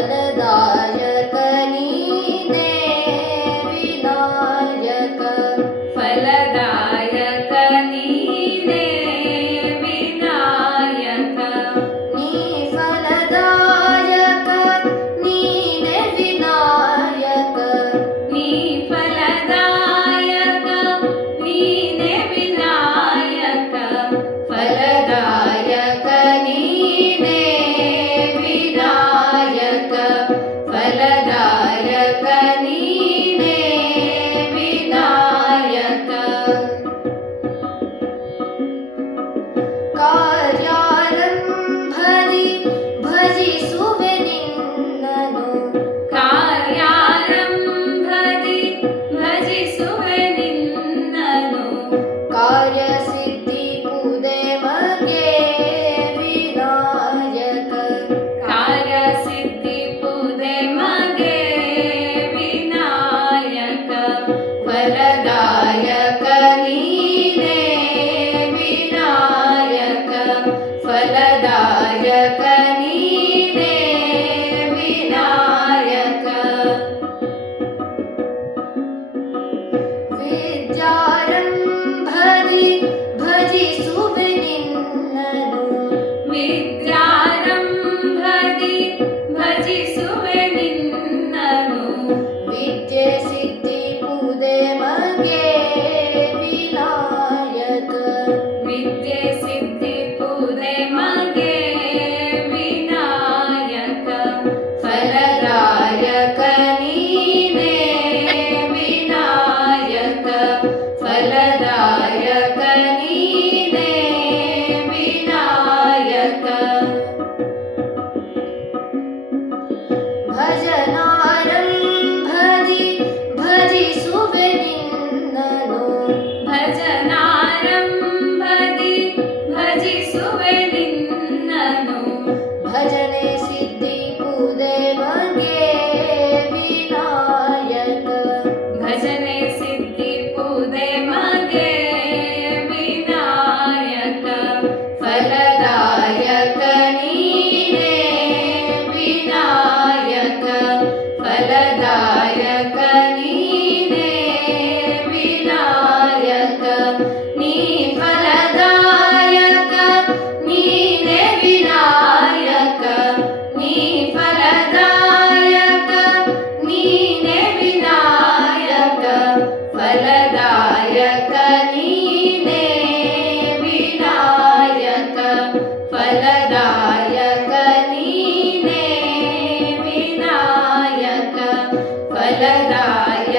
வனதா दायक नीदे विनायक फलद Tennessee. य कनि दे विनायक पलदायकनि